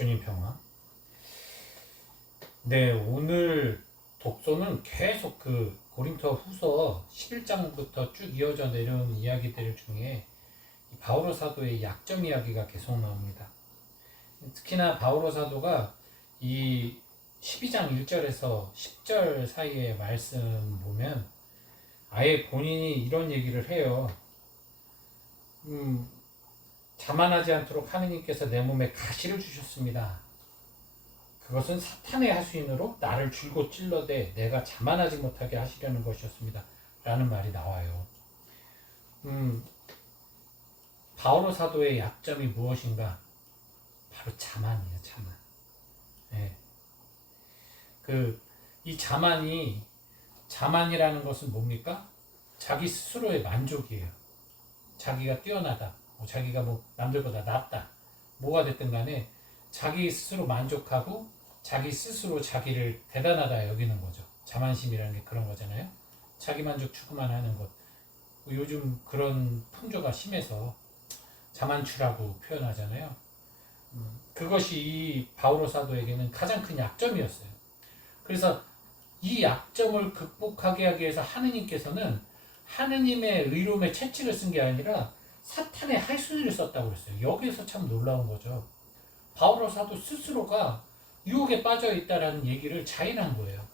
주님 평화. 네, 오늘 독서는 계속 그 고린토 후서 11장부터 쭉 이어져 내려온 이야기들 중에 이 바오로 사도의 약점 이야기가 계속 나옵니다. 특히나 바오로 사도가 이 12장 1절에서 10절 사이의 말씀 보면 아예 본인이 이런 얘기를 해요. 음, 자만하지 않도록 하느님께서 내 몸에 가시를 주셨습니다. 그것은 사탄의 하수인으로 나를 줄곧 찔러대 내가 자만하지 못하게 하시려는 것이었습니다. 라는 말이 나와요. 음, 바오로 사도의 약점이 무엇인가? 바로 자만이에요, 자만. 예. 그, 이 자만이, 자만이라는 것은 뭡니까? 자기 스스로의 만족이에요. 자기가 뛰어나다. 뭐 자기가 뭐 남들보다 낫다. 뭐가 됐든 간에 자기 스스로 만족하고 자기 스스로 자기를 대단하다 여기는 거죠. 자만심이라는 게 그런 거잖아요. 자기 만족 추구만 하는 것. 뭐 요즘 그런 풍조가 심해서 자만추라고 표현하잖아요. 음, 그것이 이 바오로 사도에게는 가장 큰 약점이었어요. 그래서 이 약점을 극복하게 하기 위해서 하느님께서는 하느님의 의로움의 채찍을 쓴 게 아니라 사탄의 할순이를 썼다고 그랬어요. 여기에서 참 놀라운 거죠. 바오로 사도 스스로가 유혹에 빠져 있다라는 얘기를 자인한 거예요.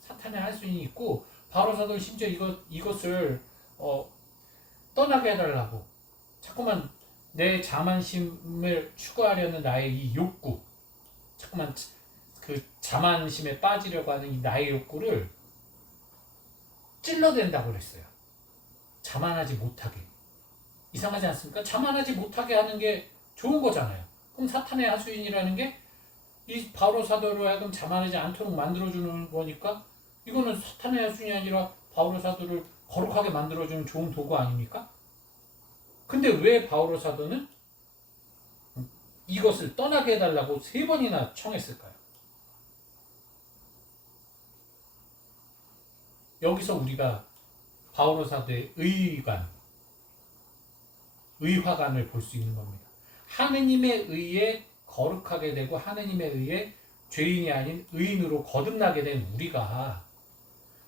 사탄의 할순이 있고 바오로 사도 심지어 이것 이것을 어, 떠나게 해달라고 자꾸만 내 자만심을 추구하려는 나의 이 욕구, 자꾸만 그 자만심에 빠지려고 하는 이 나의 욕구를 찔러댄다고 그랬어요. 자만하지 못하게. 이상하지 않습니까? 자만하지 못하게 하는 게 좋은 거잖아요. 그럼 사탄의 하수인이라는 게 이 바로 사도로 하여금 자만하지 않도록 만들어주는 거니까 이거는 사탄의 하수인이 아니라 바오로 사도를 거룩하게 만들어주는 좋은 도구 아닙니까? 근데 왜 바오로 사도는 이것을 떠나게 해달라고 세 번이나 청했을까요? 여기서 우리가 바오로 사도의 의관, 의화관을 볼 수 있는 겁니다. 하느님의 의에 거룩하게 되고 하느님의 의에 죄인이 아닌 의인으로 거듭나게 된 우리가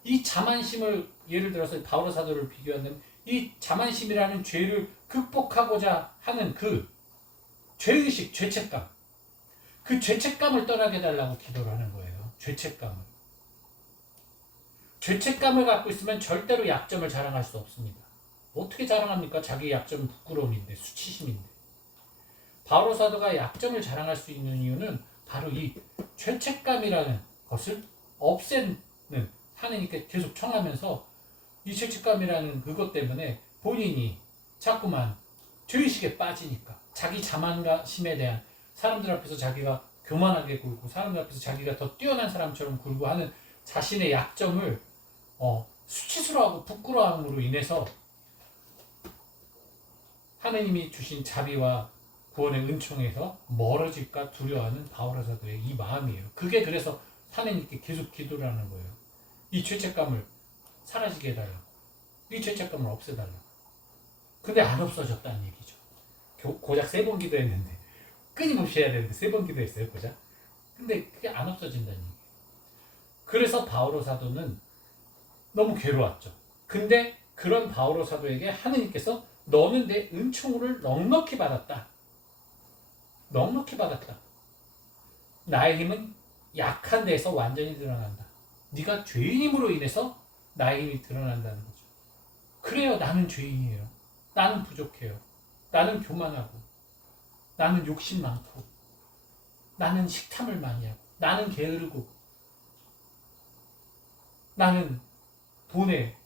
이 자만심을 예를 들어서 바오로 사도를 비교하는 이 자만심이라는 죄를 극복하고자 하는 그 죄의식, 죄책감 그 죄책감을 떠나게 해달라고 기도를 하는 거예요. 죄책감을. 죄책감을 갖고 있으면 절대로 약점을 자랑할 수 없습니다. 어떻게 자랑합니까? 자기 약점은 부끄러움인데, 수치심인데. 바로 사도가 약점을 자랑할 수 있는 이유는 바로 이 죄책감이라는 것을 없애는 하느님께 계속 청하면서 이 죄책감이라는 그것 때문에 본인이 자꾸만 죄의식에 빠지니까 자기 자만심에 대한 사람들 앞에서 자기가 교만하게 굴고 사람들 앞에서 자기가 더 뛰어난 사람처럼 굴고 하는 자신의 약점을 어, 수치스러워하고 부끄러움으로 인해서 하느님이 주신 자비와 구원의 은총에서 멀어질까 두려워하는 바오라 사도의 이 마음이에요. 그게 그래서 하느님께 계속 기도를 하는 거예요. 이 죄책감을 사라지게 해달라고. 이 죄책감을 없애달라고. 근데 안 없어졌다는 얘기죠. 교- 고작 세 번 기도했는데 끊임없이 해야 되는데 세 번 기도했어요, 고작. 근데 그게 안 없어진다는 얘기예요. 그래서 바오로 사도는 너무 괴로웠죠. 근데 그런 바오로 사도에게 하느님께서 너는 내 은총을 넉넉히 받았다. 넉넉히 받았다. 나의 힘은 약한 데서 완전히 드러난다. 네가 죄인임으로 인해서 나의 힘이 드러난다는 거죠. 그래요. 나는 죄인이에요. 나는 부족해요. 나는 교만하고 나는 욕심 많고 나는 식탐을 많이 하고 나는 게으르고 나는 돈에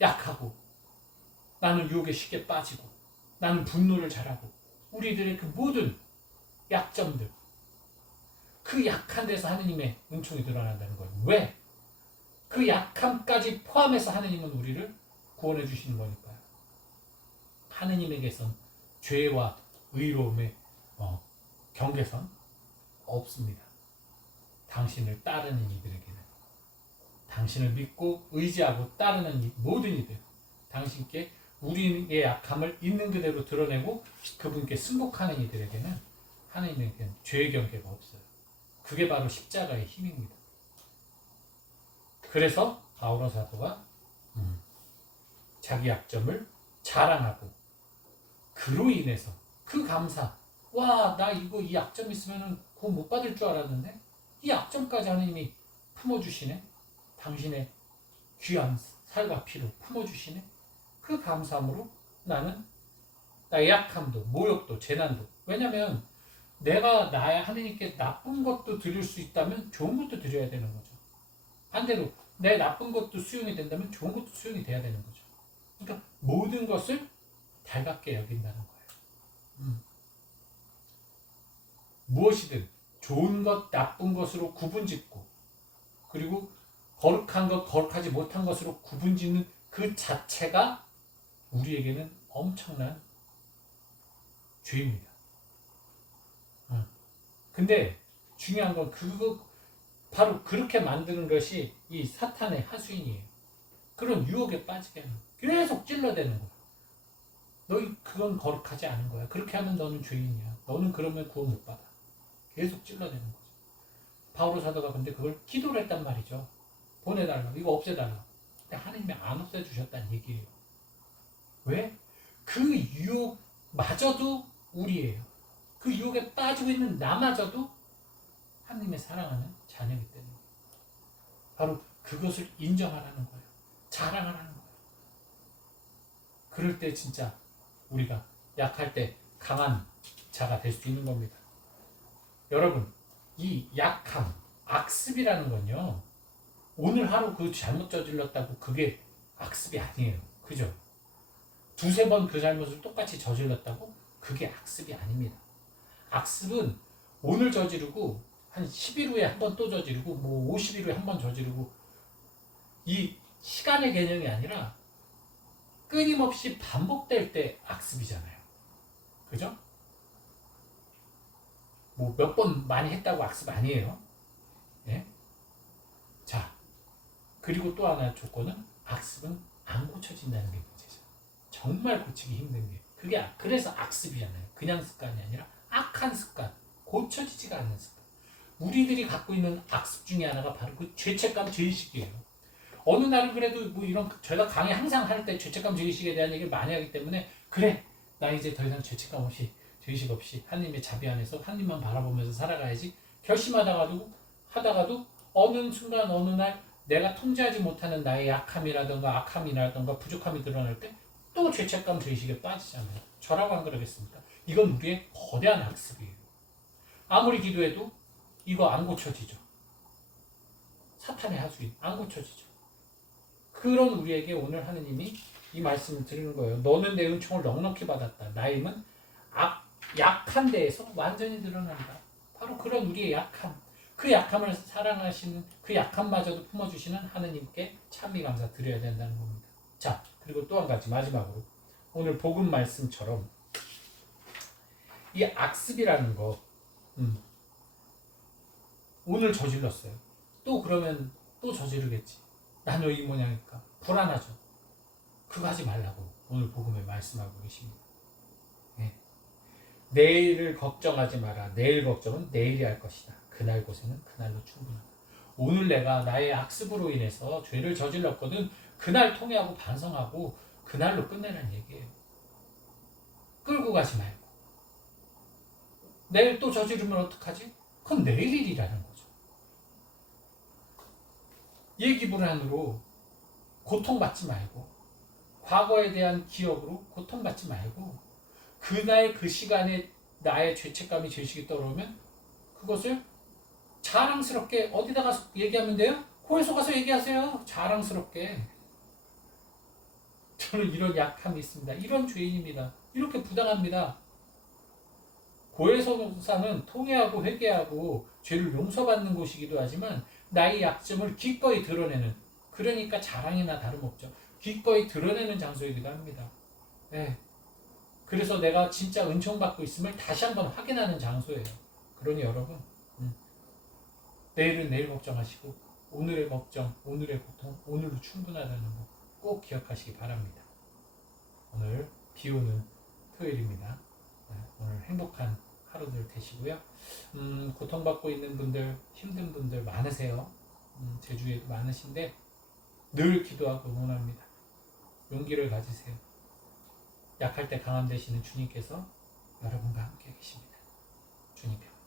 약하고 나는 유혹에 쉽게 빠지고 나는 분노를 잘하고 우리들의 그 모든 약점들 그 약한 데서 하느님의 은총이 드러난다는 거예요. 왜? 그 약함까지 포함해서 하느님은 우리를 구원해 주시는 거니까요. 하느님에게선 죄와 의로움의 어, 경계선 없습니다. 당신을 따르는 이들에게는 당신을 믿고 의지하고 따르는 이 모든 이들 당신께 우리의 약함을 있는 그대로 드러내고 그분께 승복하는 이들에게는 하나님에게는 죄의 경계가 없어요. 그게 바로 십자가의 힘입니다. 그래서 바오로 사도가 음, 자기 약점을 자랑하고 그로 인해서 그 감사 와 나 이거 이 약점 있으면은 구원 못 받을 줄 알았는데 이 약점까지 하나님이 품어주시네 당신의 귀한 살과 피로 품어주시네 그 감사함으로 나는 나의 약함도 모욕도 재난도. 왜냐면 내가 나의 하나님께 나쁜 것도 드릴 수 있다면 좋은 것도 드려야 되는 거죠. 반대로 내 나쁜 것도 수용이 된다면 좋은 것도 수용이 돼야 되는 거죠. 그러니까 모든 것을 달갑게 여긴다는 거예요. 음. 무엇이든 좋은 것, 나쁜 것으로 구분 짓고 그리고 거룩한 것, 거룩하지 못한 것으로 구분 짓는 그 자체가 우리에게는 엄청난 죄입니다. 어. 근데 중요한 건 그거 바로 그렇게 만드는 것이 이 사탄의 하수인이에요. 그런 유혹에 빠지게 하는. 계속 찔러대는 거예요. 너희 그건 거룩하지 않은 거야. 그렇게 하면 너는 죄인이야. 너는 그러면 구원 못 받아. 계속 찔러대는 거죠. 바오로 사도가 근데 그걸 기도를 했단 말이죠. 보내달라. 이거 없애달라. 근데 하나님이 안 없애주셨다는 얘기예요. 왜? 그 유혹마저도 우리예요. 그 유혹에 빠지고 있는 나마저도 하나님의 사랑하는 자녀이기 때문에 바로 그것을 인정하라는 거예요. 자랑하라는 거예요. 그럴 때 진짜 우리가 약할 때 강한 자가 될 수 있는 겁니다. 여러분, 이 약함, 악습이라는 건요, 오늘 하루 그 잘못 저질렀다고 그게 악습이 아니에요. 그죠? 두세 번 그 잘못을 똑같이 저질렀다고 그게 악습이 아닙니다. 악습은 오늘 저지르고 한 10일 후에 한 번 또 저지르고 뭐 50일 후에 한 번 저지르고 이 시간의 개념이 아니라 끊임없이 반복될 때 악습이잖아요. 그죠? 뭐 몇 번 많이 했다고 악습 아니에요. 예? 자, 그리고 또 하나 조건은 악습은 안 고쳐진다는 게 문제죠. 정말 고치기 힘든 게 그게 악- 그래서 악습이잖아요. 그냥 습관이 아니라 악한 습관, 고쳐지지가 않는 습관. 우리들이 갖고 있는 악습 중에 하나가 바로 그 죄책감 죄의식이에요. 어느 날은 그래도 뭐 이런 저희가 강의 항상 할 때 죄책감 죄의식에 대한 얘기를 많이 하기 때문에 그래 나 이제 더 이상 죄책감 없이 죄의식 없이 하나님의 자비 안에서 하나님만 바라보면서 살아가야지 결심하다가도 하다가도 어느 순간 어느 날 내가 통제하지 못하는 나의 약함이라든가 악함이라든가 부족함이 드러날 때 또 죄책감 죄의식에 빠지잖아요. 저라고 안 그러겠습니까? 이건 우리의 거대한 악습이에요. 아무리 기도해도 이거 안 고쳐지죠. 사탄의 하수인 안 고쳐지죠. 그런 우리에게 오늘 하느님이 이 말씀을 드리는 거예요. 너는 내 은총을 넉넉히 받았다. 나의 힘은 악, 약한 데에서 완전히 드러난다. 바로 그런 우리의 약함. 그 약함을 사랑하시는 그 약함마저도 품어주시는 하느님께 참미 감사 드려야 된다는 겁니다. 자, 그리고 또 한 가지 마지막으로 오늘 복음 말씀처럼 이 악습이라는 거 음, 오늘 저질렀어요. 또 그러면 또 저지르겠지. 나는 이 모양이니까 불안하죠. 그거 하지 말라고 오늘 복음에 말씀하고 계십니다. 네. 내일을 걱정하지 마라. 내일 걱정은 내일이 할 것이다. 그날 고생은 그날로 충분하다. 오늘 내가 나의 악습으로 인해서 죄를 저질렀거든. 그날 통회하고 반성하고 그날로 끝내라는 얘기예요. 끌고 가지 말고. 내일 또 저지르면 어떡하지? 그건 내일 일이라는 거죠. 얘기 불안으로 고통받지 말고 과거에 대한 기억으로 고통받지 말고 그날 그 시간에 나의 죄책감이 죄식이 떠오르면 그것을 자랑스럽게 어디다 가서 얘기하면 돼요? 고에서 가서 얘기하세요. 자랑스럽게. 저는 이런 약함이 있습니다. 이런 죄인입니다. 이렇게 부당합니다. 고해성사는 통회하고 회개하고 죄를 용서받는 곳이기도 하지만 나의 약점을 기꺼이 드러내는 그러니까 자랑이나 다름없죠. 기꺼이 드러내는 장소이기도 합니다. 네. 그래서 내가 진짜 은총 받고 있음을 다시 한번 확인하는 장소예요. 그러니 여러분 음. 내일은 내일 걱정하시고 오늘의 걱정, 오늘의 고통, 오늘로 충분하다는 거 꼭 기억하시기 바랍니다. 오늘 비 오는 토요일입니다. 네, 오늘 행복한 하루들 되시고요. 음, 고통받고 있는 분들, 힘든 분들 많으세요. 음, 제주에도 많으신데 늘 기도하고 응원합니다. 용기를 가지세요. 약할 때 강함 되시는 주님께서 여러분과 함께 계십니다. 주님